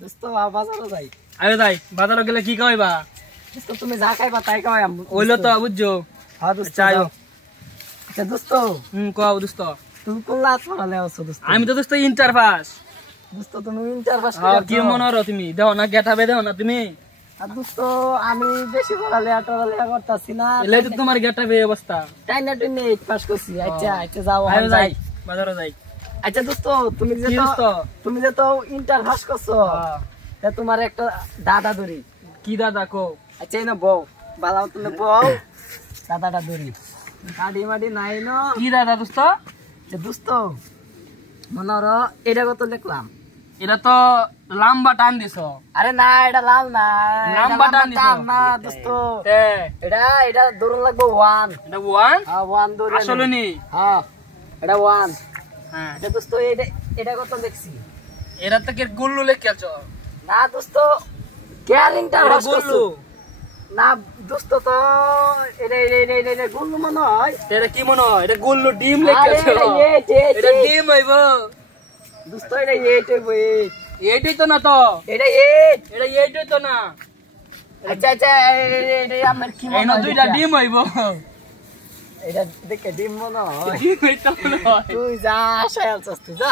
দোস্ত বাজারে যাই। আরে যাই বাজারে গেলে কি খাওয়াইবা? দোস্ত তুমি যা খাইবা তাই খাওয়াই। ওইলো তো বুঝছো। হ্যাঁ দোস্ত আচ্ছা আচ্ছা দোস্ত কও দোস্ত। তুমি কোন ক্লাস পড়ালে আছো দোস্ত? আমি তো দোস্ত ইন্টার পাস। দোস্ত তুমি ইন্টার পাস হ্যাঁ করেছো? কি মনে হলো তুমি দেখো না গেটাবে দেখো না তুমি? আর দোস্ত আমি বেশি পড়ালে আটালে করতেছি না। এলে তো তোমার গেটাবে অবস্থা। তাই না তুমি 8 পাস করছি। আচ্ছা আচ্ছা যাও আরে যাই যাই বাজারে যাই। আচ্ছা দোস্ত তুমি যে কি তো দোস্ত? তুমি যে তো ইন্টার পাস করছো তা তোমার একটা দাদা ধরি। কি দাদা কো? আচ্ছা না বউ বালাও তুমি বউ দাদাটা ধরি গাড়ি মাডি নাই না। কি দাদা দোস্ত? যে দোস্ত মনে হলো এটা কত দেখলাম। এটা তো লম্বা টান দিছ। আরে না এটা লাল না, লম্বা টান দিছ না দোস্ত। তে এটা এটা ধরুন লাগবে 1। এটা ওয়ান হ্যাঁ 1 ধরে আসলে নি। হ্যাঁ এটা 1। হ্যাঁ এটা দোস্ত এটা এটা কত দেখছি। এরা তো কে গুল্লু লেখেছ না দোস্ত ক্যারিংটা এটা রস গুল্লু। না দোস্ত তো এটা এটা এটা এটা গুল্লু মনে হয়। এটা কি মনে হয়? এটা গুল্লু ডিম আরে লেখেছ। এটা এটা ডিম হইব দোস্ত এটা 8 হইব 8। এইটাই তো না তো। এটা 8। এটা এইটাই তো না। আচ্ছা আচ্ছা এটা আমার কি এই মনে না হয় দুইটা ডিম হইব। এটা দেখে ডিম মনে হয়। ডিম হইতো মনে হয়। তুই যা আশায় আছিস তুই যা।